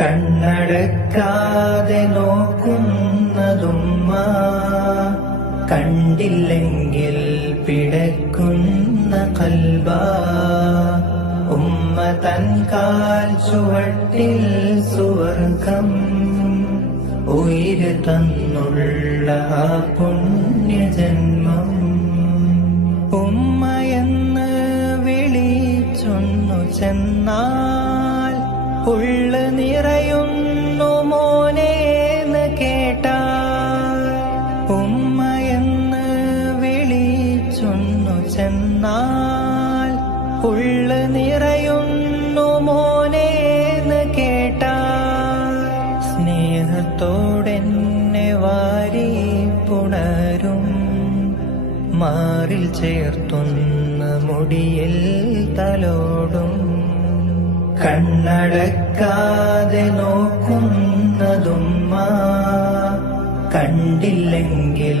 കണ്ണടക്കാതെ നോക്കുന്നതുമ്മ, കണ്ടില്ലെങ്കിൽ പിടക്കുന്ന കൽബാ. ഉമ്മ തൻ കാൽ ചുവട്ടിൽ സുവർഗം ഉയിര് തന്നുള്ള ആ പുണ്യജന്മം. ഉമ്മയെന്ന് വിളിച്ചൊന്നു ചെന്നാൽ ഉള്ളു നിറയുന്നു മോനേന്ന് കേട്ടാൽ. ഉമ്മയെന്ന് വിളിച്ചൊന്നു ചെന്നാൽ ഉള്ളു നിറയുന്നു മോനേന്ന് കേട്ടാൽ. സ്നേഹത്തോടെന്നെ വാരി പുണരും, മാറിൽ ചേർത്തുന്ന മുടിയിൽ തലോടും. കണ്ണടക്കാതെ നോക്കുന്നതുമ്മ, കണ്ടില്ലെങ്കിൽ